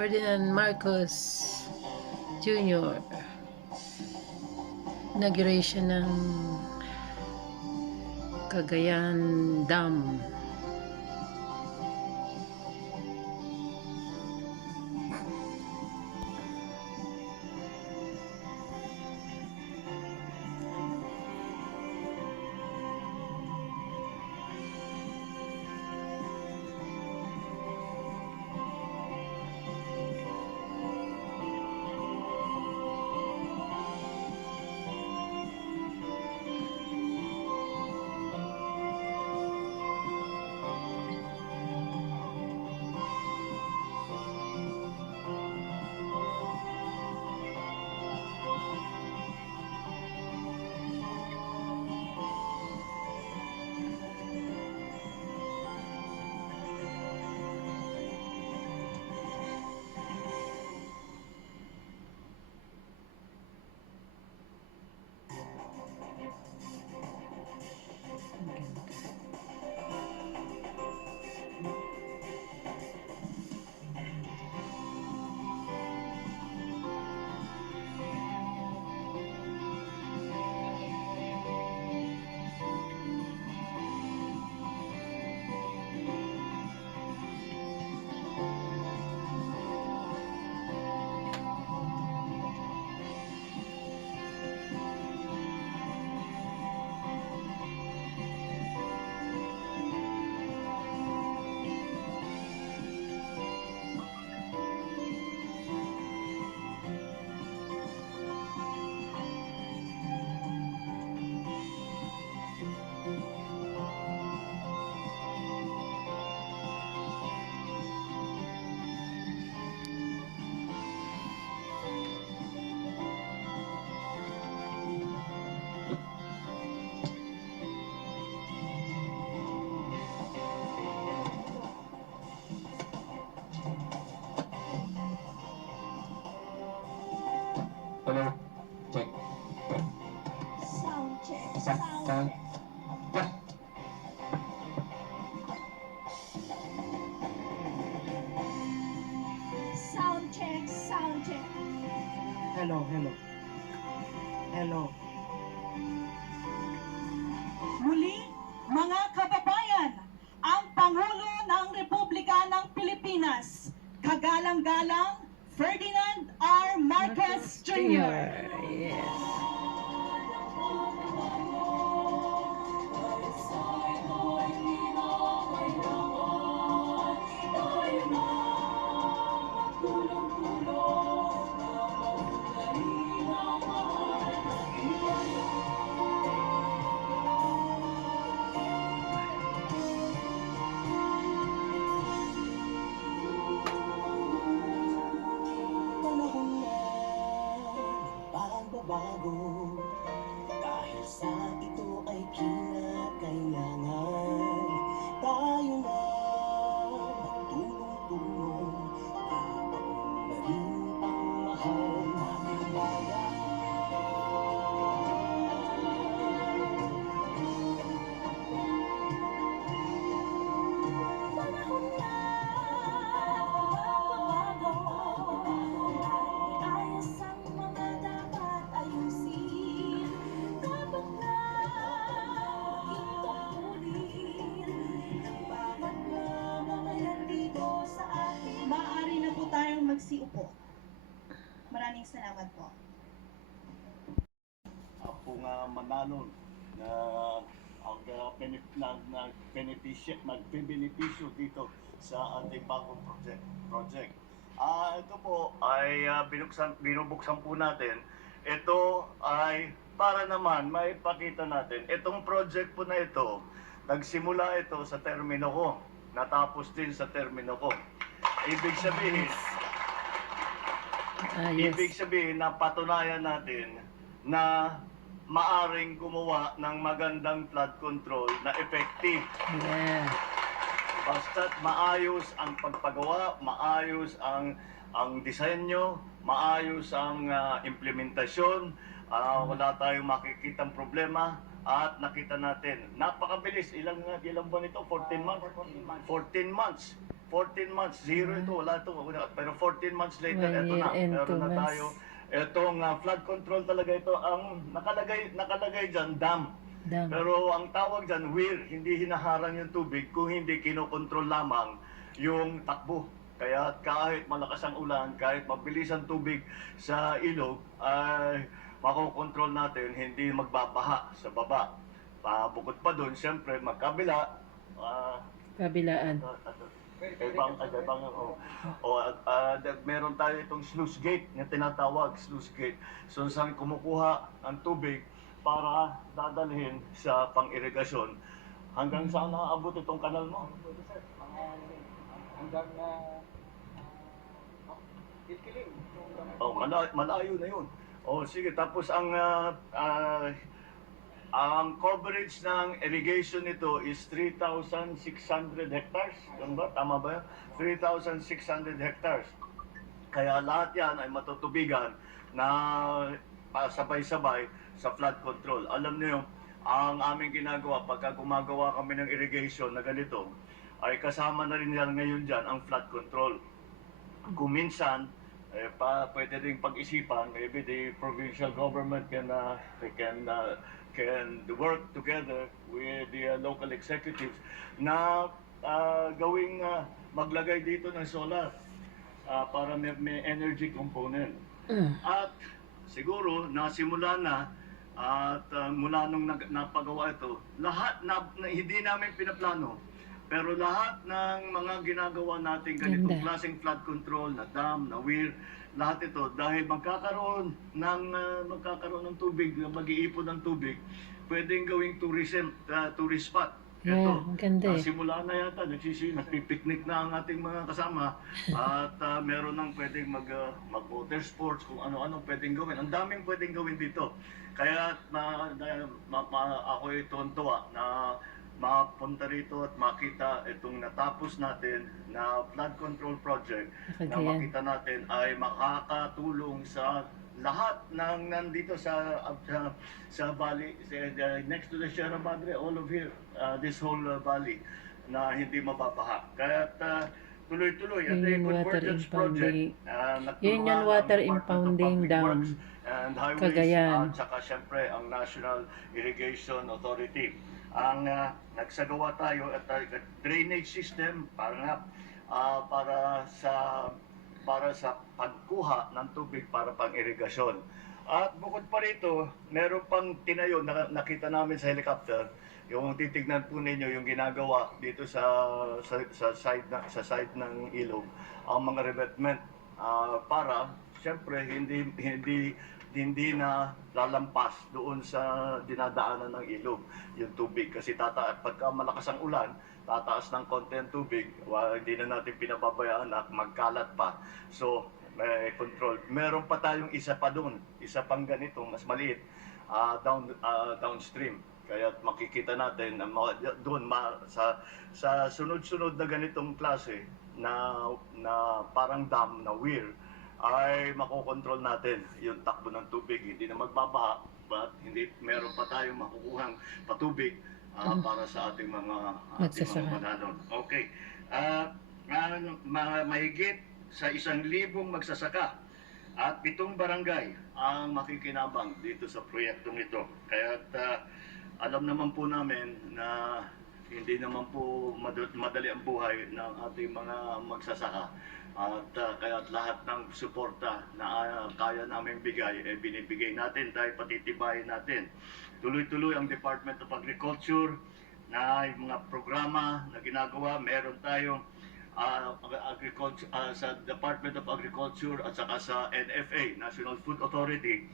Ferdinand Marcos Jr. Inauguration ng Cagayan Dam. Hello, check. Sound check, Isa, sound sound. check. Sound check, sound check. Hello. Muli, mga kababayan, ang Pangulo ng Republika ng Pilipinas, kagalang-galang Ferdinand R. Marcos Jr. Yes. Panahon na parang babago, dahil sa ito ay kinakailangan tayo na magtulong-tulong, ipaunlarin ang mahal nating bayan. Panahon na bago, ayos ang mga dapat ayusin. Dapat na itungkulin ng bawat mamamayan dito sa atin. Maaari na po tayong magsiupo. Maraming salamat po. Ako nga manalo na ang nagbebenepisyo dito sa ating bagong project. Ito po ay binubuksan po natin. Ito ay para naman maipakita natin. Itong project po na ito, nagsimula ito sa termino ko. Natapos din sa termino ko. Ibig sabihin, Yes. Ibig sabihin na patunayan natin na maaring gumawa ng magandang flood control na effective. Yeah. Basta't maayos ang pagpagawa, maayos ang disenyo, maayos ang implementasyon, wala tayong makikitang problema at nakita natin napakabilis. Ilang buwan ito? 14 months. 14 months. 14 months, zero ito, wala ito. Pero 14 months later, 1 ito year na, and meron 2 na months. tayo. Itong flood control talaga ito, ang nakalagay dyan, dam. Dam. Pero ang tawag dyan, weir, hindi hinaharang yung tubig kung hindi kinokontrol lamang yung takbo. Kaya kahit malakas ang ulan, kahit mabilis ang tubig sa ilog, ay makokontrol natin, hindi magbabaha sa baba. Bukod pa doon, siyempre, magkabila, Kabilaan. Meron tayo itong sluice gate na tinatawag sluice gate. So saan kumukuha ang tubig para dadalhin sa pang-irigasyon. Hanggang saan naaabot itong kanal mo? Hanggang Ikiling. Oh, malayo na yun. Oh, sige. Tapos ang coverage ng irrigation nito is 3,600 hectares. Yun ba? Tama ba yun? 3,600 hectares. Kaya lahat yan ay matutubigan na sabay-sabay sa flood control. Alam niyo, ang aming ginagawa pagka gumagawa kami ng irrigation na ganito, ay kasama na rin yan ngayon dyan ang flood control. Kung minsan, pwede rin pag-isipan, maybe the provincial government can work together with the local executives na maglagay dito ng solar para may energy component. At siguro nasimula na at mula nung napagawa ito, lahat hindi namin pinaplano. Pero lahat ng mga ginagawa natin ganitong Ganda. klaseng flood control, na dam, na weir, lahat ito dahil magkakaroon ng tubig, mag-iipon ng tubig, pwedeng gawing tourist spot. Yeah, ang ganda eh. Simula na yata, nagpipiknik na ang ating mga kasama at meron nang pwedeng mag-water sports, kung ano-ano pwedeng gawin. Ang daming pwedeng gawin dito. Kaya ako'y tuwan-tuwa na mapunta rito at makita itong natapos natin na flood control project na Cagayan. makita natin ay makakatulong sa lahat ng nandito sa valley, next to the Sierra Madre, all of here, this whole valley na hindi mababaha. Kaya tuloy-tuloy at Yun yung the water Convergence Project, impounding. Yun yung water impounding dam. and Highways, Cagayan. at saka syempre ang National Irrigation Authority. Ang nagsagawa tayo at drainage system para sa pagkuha ng tubig para pang-irigasyon. At bukod pa rito, meron pang tinayo na nakita namin sa helicopter. Yung titignan po ninyo yung ginagawa dito sa side ng ilog, ang mga revetment para siyempre hindi na lalampas doon sa dinadaanan ng ilog yung tubig kasi pagka malakas ang ulan, tataas ng konti ang tubig, hindi na natin pinababayaan at magkalat pa. So, may control. Meron pa tayong isa pa doon, isa pang ganito, mas maliit, downstream. Kaya makikita natin doon sa sunod-sunod na ganitong klase na parang dam na weir, ay makokontrol natin yung takbo ng tubig. Hindi na magbabaha, but meron pa tayong makukuhang patubig para sa ating mga Magsasaka. mananong. Okay. Mahigit sa 1,000 magsasaka at 7 barangay ang makikinabang dito sa proyektong ito. Kaya alam naman po namin na hindi naman po madali ang buhay ng ating mga magsasaka. At kaya lahat ng suporta na kaya namin bigay, binibigay natin dahil patitibayin natin. Tuloy-tuloy ang Department of Agriculture na yung mga programa na ginagawa. Meron tayong sa Department of Agriculture at saka sa NFA, National Food Authority,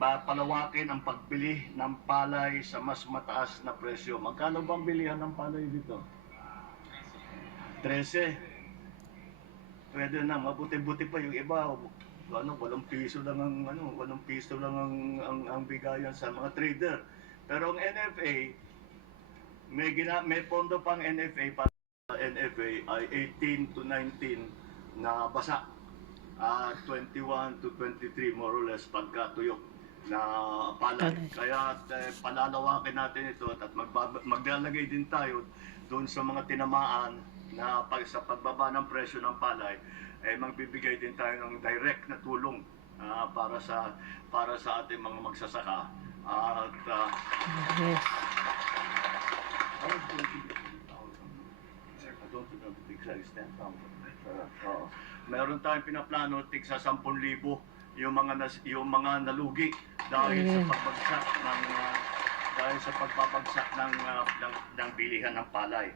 palawakin ang pagbili ng palay sa mas mataas na presyo. Magkano bang bilihan ng palay dito? 13. Pwede na, mabuti-buti pa yung iba. 8 piso lang ang bigayan sa mga trader. Pero ang NFA, may pondo pang NFA para sa NFA ay 18 to 19 na basa. 21 to 23 more or less pagkatuyok na palay. Kaya palalawakin natin ito at maglalagay din tayo doon sa mga tinamaan na sa pagbaba ng presyo ng palay, magbibigay din tayo ng direct na tulong para sa ating mga magsasaka. At Yes. Meron tayong pinaplano tigsa 10,000 yung mga nalugi dahil sa pagbagsak ng bilihan ng palay.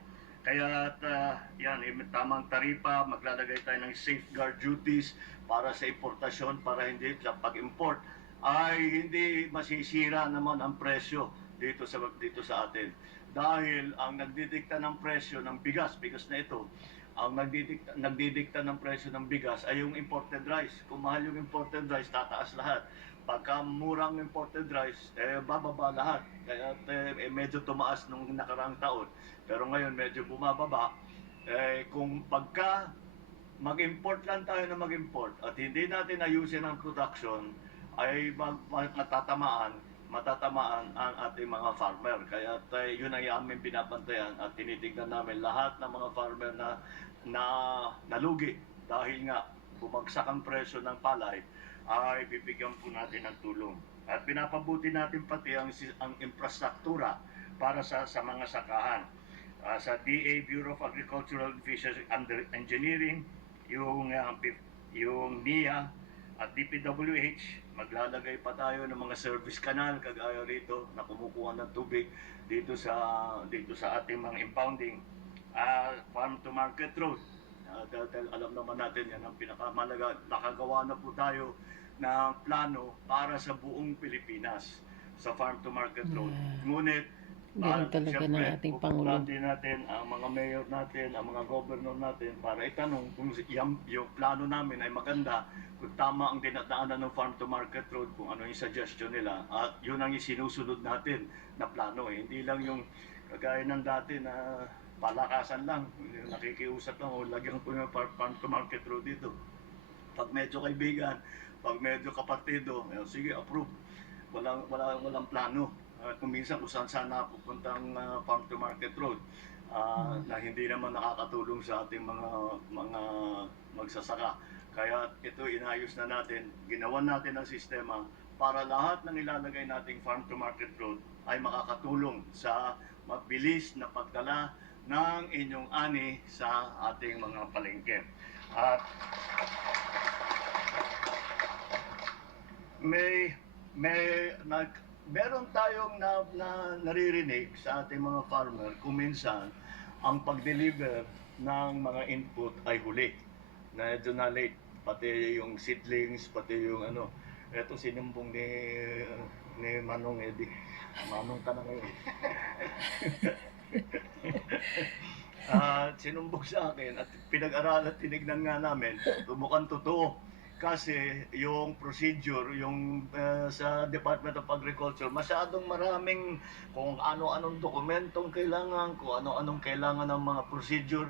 Kaya yan, tamang taripa, maglalagay tayo ng safeguard duties para sa importasyon, para hindi sa pag-import ay hindi masisira naman ang presyo dito sa atin. Dahil ang nagdidikta ng presyo ng bigas na ito, ang nagdidikta ng presyo ng bigas ay yung imported rice. Kung mahal yung imported rice, tataas lahat. Pagka murang imported rice, bababa lahat. Kaya medyo tumaas nung nakaraang taon. Pero ngayon medyo bumababa. Kung pagka mag-import lang tayo na mag-import at hindi natin ayusin ang production, ay matatamaan ang ating mga farmer. Kaya yun ay aming binabantayan at tinitignan namin lahat ng mga farmer na nalugi dahil nga bumagsak ang presyo ng palay, ay bibigyan po natin ng tulong. At pinapabuti natin pati ang infrastruktura para sa mga sakahan. Sa DA, Bureau of Agricultural and Fisheries Engineering, yung NIA at DPWH, maglalagay pa tayo ng mga service canal kagaya rito na kumukuha ng tubig dito sa ating mga impounding farm to market road. Dahil alam naman natin yan ang pinakamalaga. Nakagawa na po tayo ng plano para sa buong Pilipinas sa farm to market road. Ngunit Ganun talaga ng ating Pangulo. pupuntahan natin ang mga mayor natin, ang mga governor natin para itanong kung yung plano namin ay maganda, kung tama ang dinadaanan ng farm to market road, kung ano yung suggestion nila, at yun ang isinusunod natin na plano. Hindi lang yung kagaya ng dati na palakasan lang, nakikiusap lang, o lagyan po yung farm to market road dito. Pag medyo kaibigan, pag medyo kapartido, sige, approve. Walang plano. Kung minsan kung saan napupuntang farm to market road na hindi naman nakakatulong sa ating mga magsasaka. Kaya ito inayos na natin, ginawan natin ang sistema para lahat ng ilalagay nating farm to market road ay makakatulong sa mabilis na pagdala ng inyong ani sa ating mga palengke. At meron tayong naririnig sa ating mga farmer kung minsan ang pag-deliver ng mga input ay huli. Medyo na late. Pati yung seedlings, pati yung Eto sinumbong ni Manong Eddie. Manong ka na ngayon. Sinumbong sa akin at pinag-aralan at tinignan nga namin, mukhang totoo. Kasi yung procedure, sa Department of Agriculture, masyadong maraming kung ano-anong dokumentong kailangan, kung ano-anong kailangan ng mga procedure.